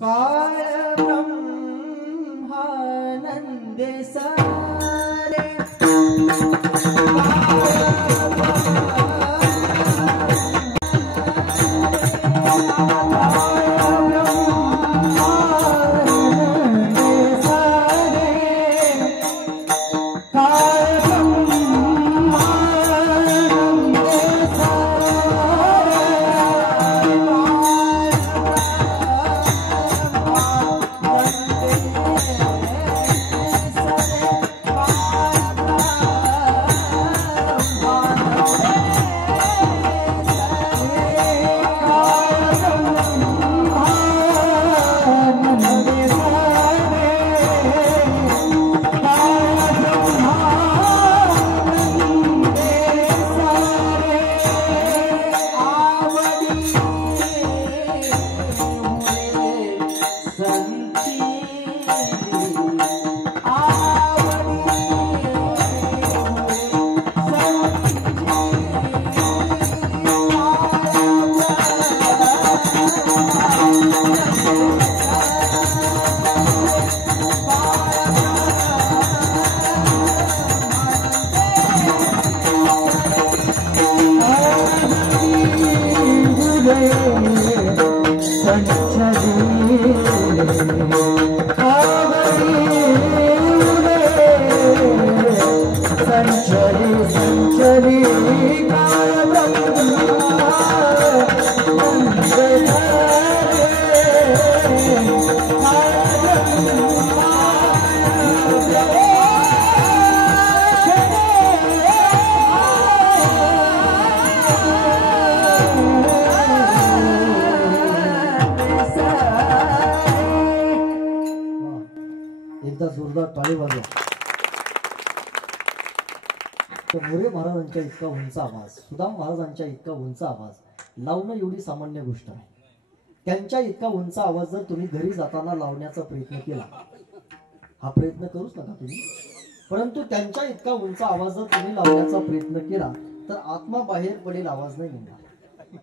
काळ ब्रह्मानंदे सारे जोरदार टाळी वाजवा. मोरे महाराजांच्या इतका उंच आवाज, सुदाम महाराजांच्या इतका उंच आवाज लावणं एवढी सामान्य गोष्ट आहे. त्यांच्या इतका उंच आवाज जर तुम्ही घरी जाताना लावण्याचा प्रयत्न केला, हा प्रयत्न करूच नका तुम्ही, परंतु त्यांच्या इतका उंच आवाज जर तुम्ही लावण्याचा प्रयत्न केला तर आत्मा बाहेर पडेल, आवाज नाही निघणार.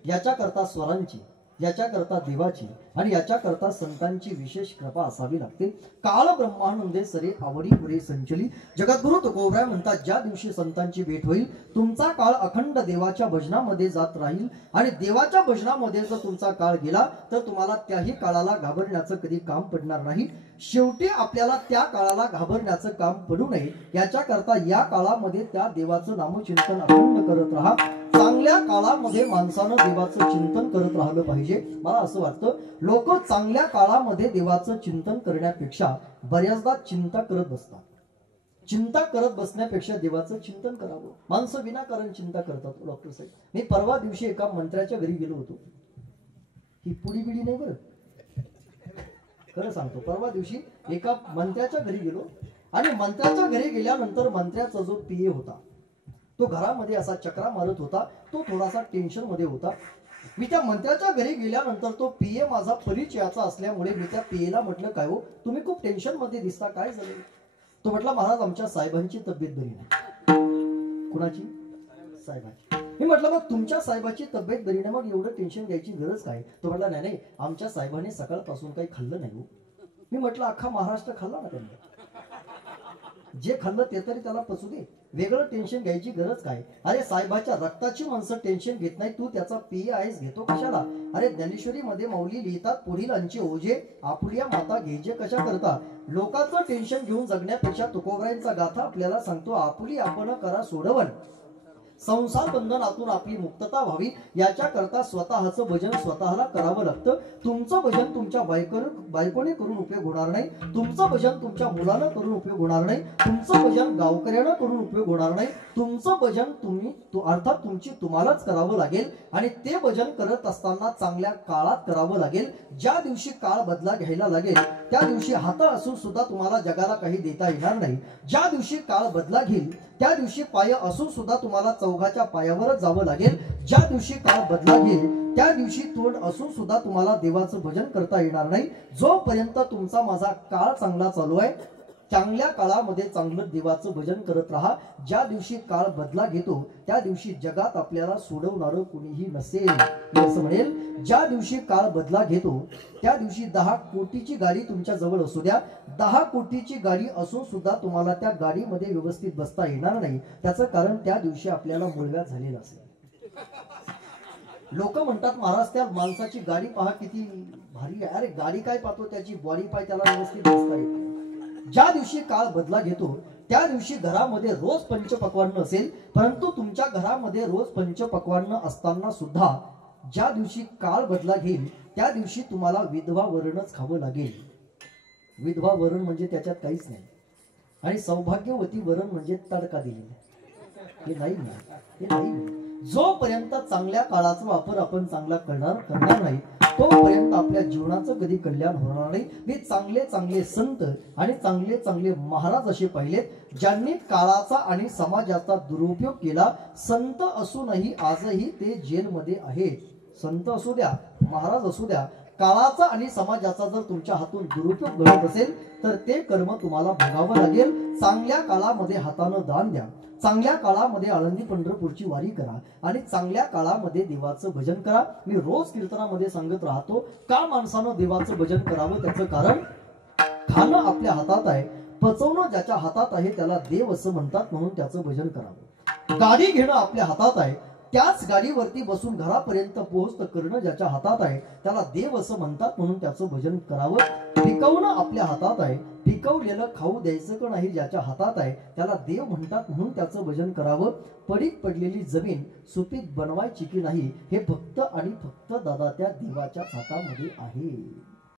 याच्याकरता स्वरांची, याच्याकरता देवाची आणि याच्याकरता संतांची विशेष कृपा असावी लागते. काळ ब्रह्मानंदे सरे आवडी पुरे संचली. जगद्गुरु तुकोबराय म्हणतात, ज्या दिवशी संतांची भेट होईल तुमचा काळ अखंड देवाच्या भजनामध्ये जात राहील आणि देवाच्या भजनामध्ये जर तुमचा काळ गेला तर तुम्हाला त्याही काळाला घाबरण्याचं कधी काम पडणार नाही. शेवटी आपल्याला त्या काळाला घाबरण्याचं काम पडू नये याच्याकरता या काळामध्ये त्या देवाचं नामचिंतन अखंड करत राहा. चांगल्या काळामध्ये माणसानं देवाचं चिंतन करत राहिलं पाहिजे. मला असं वाटतं लोक चांगल्या काळामध्ये देवाचं चिंतन करण्यापेक्षा बऱ्याचदा चिंता करत बसतात. चिंता करत बसण्यापेक्षा देवाचं चिंतन करावं. माणसं विनाकारण चिंता करतात. डॉक्टर साहेब, मी परवा दिवशी एका मंत्र्याच्या घरी गेलो होतो. ही पुडी बिडी नाही बरं, खरं सांगतो. परवा दिवशी एका मंत्र्याच्या घरी गेलो आणि मंत्र्याच्या घरी गेल्यानंतर मंत्र्याचा जो पीए होता तो घरामध्ये असा चक्रा मारत होता. तो थोडासा टेन्शन मध्ये होता. मी त्या मंत्र्याच्या घरी गेल्यानंतर तो पीए माझा परिचयाचा असल्यामुळे मी त्या पीएला म्हटलं, काय हो तुम्ही खूप टेन्शन मध्ये दिसता, काय झालं? तो म्हटला, महाराज आमच्या साहेबांची तब्येत बरी नाही. कुणाची? साहेबांची. मी म्हटलं, मग तुमच्या साहेबाची तब्येत बरी नाही, मग एवढं टेन्शन घ्यायची गरज काय? तो म्हटला, नाही नाही आमच्या साहेबांनी सकाळपासून काही खाल्लं नाही. मी म्हटलं, अख्खा महाराष्ट्र खाल्ला ना त्यांनी, जे खाल्लं ते तरी त्याला पचू दे, वेगळं टेन्शन घ्यायची गरज काय? अरे साहेबाच्या रक्ताची माणसं टेन्शन घेत नाही, तू त्याचा पीए आहेस, घेतो कशाला? अरे ज्ञानेश्वरी मध्ये माऊली लिहितात, पुढील अंची ओझे आपुलिया माता घ्यायचे कशा करता? लोकांचं टेन्शन घेऊन जगण्यापेक्षा तुकोबरायांचा गाथा आपल्याला सांगतो, आपुली आपण करा सोडवण, संसार बंधनातून आपली मुक्तता व्हावी याच्याकरता स्वतःचं भजन स्वतःला करावं लागतं. तुमचं भजन तुमच्या बायकोने करून उपयोग होणार नाही, तुमचं भजन तुमच्या मुलानं करून उपयोग होणार नाही, तुमचं भजन गावकऱ्यानं करून उपयोग होणार नाही. तुमचं भजन तुम्ही अर्थात तुम्हालाच करावं लागेल आणि ते भजन करत असताना चांगल्या काळात करावं लागेल. ज्या दिवशी काळ बदला घ्यायला लागेल त्या दिवशी हात असून सुद्धा तुम्हाला जगाला काही देता येणार नाही. ज्या दिवशी काळ बदला घेईल त्या दिवशी पाय असून सुद्धा तुम्हाला चौघाच्या पायावरच जावं लागेल. ज्या दिवशी काळ बदला घेईल त्या दिवशी तोंड असून सुद्धा तुम्हाला देवाचं भजन करता येणार नाही. जोपर्यंत तुमचा माझा काळ चांगला चालू आहे चांगल्या काळामध्ये चांगलं देवाचं भजन करत राहा. ज्या दिवशी काळ बदला घेतो त्या दिवशी जगात आपल्याला सोडवणारं कुणीही नसेल. मी असं म्हणेल, ज्या दिवशी काळ बदला घेतो त्या दिवशी 10 कोटीची गाडी तुमच्या जवळ असू द्या, 10 कोटीची गाडी असून सुद्धा तुम्हाला त्या गाडीमध्ये व्यवस्थित बसता येणार नाही. त्याचं कारण त्या दिवशी आपल्याला मुळव्याध झालेला असेल. लोक म्हणतात, महाराज त्या माणसाची गाडी पहा किती भारी आहे. अरे गाडी काय पाहतो, त्याची बॉडी पाय त्याला व्यवस्थित बसता येते. ज्या दिवशी काळ बदला घेतो त्या दिवशी घरामध्ये रोज पंचपक्वान्न असेल, परंतु तुमच्या घरामध्ये रोज पंचपक्वान्न असताना सुद्धा ज्या दिवशी काळ बदला घेईल त्या दिवशी तुम्हाला विधवा वरणच खावं लागेल. विधवा वरण म्हणजे त्याच्यात काहीच नाही, आणि सौभाग्यवती वरण म्हणजे तडका दिलेला. हे नाही ना, हे नाही. जोपर्यंत चांगल्या काळाचा वापर आपण चांगला करणार नाही तोपर्यंत आपल्या जीवनाचं कधी कल्याण होणार नाही. मी चांगले चांगले संत आणि चांगले चांगले महाराज असे पाहिलेत ज्यांनी काळाचा आणि समाजाचा दुरुपयोग केला. संत असूनही आजही ते जेलमध्ये आहेत. संत असू द्या, महाराज असू द्या, काळाचा आणि समाजाचा जर तुमच्या हातून दुरुपयोग घडत असेल तर ते कर्म तुम्हाला भोगावं लागेल. चांगल्या काळामध्ये हातानं दान द्या, चांगल्या काळामध्ये आळंदी पंढरपूरची वारी करा आणि चांगल्या काळामध्ये देवाचं भजन करा. मी रोज कीर्तनामध्ये सांगत राहतो, का माणसानं देवाचं भजन करावं? त्याचं कारण, खाणं आपल्या हातात आहे, पचवणं ज्याच्या हातात आहे त्याला देव असं म्हणतात, म्हणून त्याचं भजन करावं. गाडी घेणं आपल्या हातात आहे, त्याच गाडीवरती बसून घरापर्यंत पोहोचत करणं ज्याच्या हातात आहे त्याला देव असं म्हणतात, म्हणून त्याचं भजन करावं. पिकवणं आपल्या हातात आहे, पिकवलेलं खाऊ द्यायचं का नाही ज्याच्या हातात आहे त्याला देव म्हणतात, म्हणून त्याचं भजन करावं. पडीक पडलेली जमीन सुपीक बनवायची की नाही हे फक्त आणि फक्त दादा त्या देवाच्या हातामध्ये आहे.